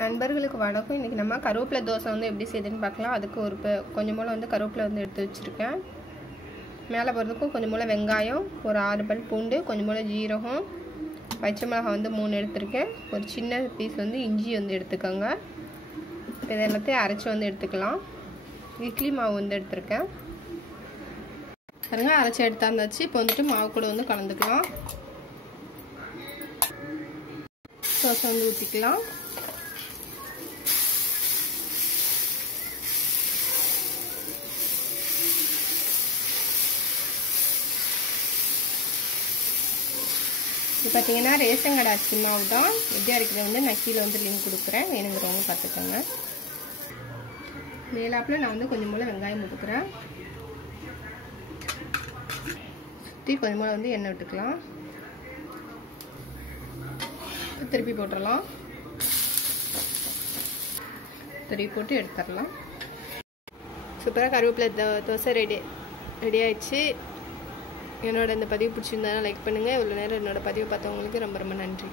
நண்பர்களுக்கு வணக்கம். இன்றைக்கி நம்ம கருவேப்பிலை தோசை வந்து எப்படி செய்யுதுன்னு பார்க்கலாம். அதுக்கு ஒரு கொஞ்சம் போல் வந்து கருவேப்பிலை வந்து எடுத்து வச்சுருக்கேன். மேலே போகிறதுக்கும் கொஞ்சம் போல் வெங்காயம், ஒரு 6 பல் பூண்டு, கொஞ்சம் போல் ஜீரகம், பச்சை மிளகாய் வந்து 3 எடுத்துருக்கேன். ஒரு சின்ன பீஸ் வந்து இஞ்சி வந்து எடுத்துக்கோங்க. இப்போ இது எல்லாத்தையும் அரைச்சி வந்து எடுத்துக்கலாம். இட்லி மாவு வந்து எடுத்துருக்கேன் பாருங்க, அரைச்சி எடுத்தாந்தாச்சு. இப்போ வந்துட்டு மாவு கூட வந்து கலந்துக்கலாம். தோசை வந்து ஊற்றிக்கலாம். இப்போ பார்த்தீங்கன்னா ரேஷன் கடை அரிசி மாவு தான். எப்படி அரைக்கிறது வந்து நான் கீழே வந்து லிங்க் கொடுக்குறேன், வேணுங்கிறவங்க பார்த்துக்கோங்க. மேலாப்பில் நான் வந்து கொஞ்சம் போல் வெங்காயம் போட்டுக்கிறேன். சுற்றி கொஞ்சம் போல் வந்து எண்ணெய் விட்டுக்கலாம். திருப்பி போட்டுடலாம். திருப்பி போட்டு எடுத்துடலாம். சூப்பராக கருவேப்பிலை தோசை ரெடி ஆயிடுச்சு. என்னோட இந்த பதிவு பிடிச்சிருந்தா லைக் பண்ணுங்கள். இவ்வளோ நேரம் என்னோட பதிவு பார்த்தவங்களுக்கு ரொம்ப ரொம்ப நன்றி.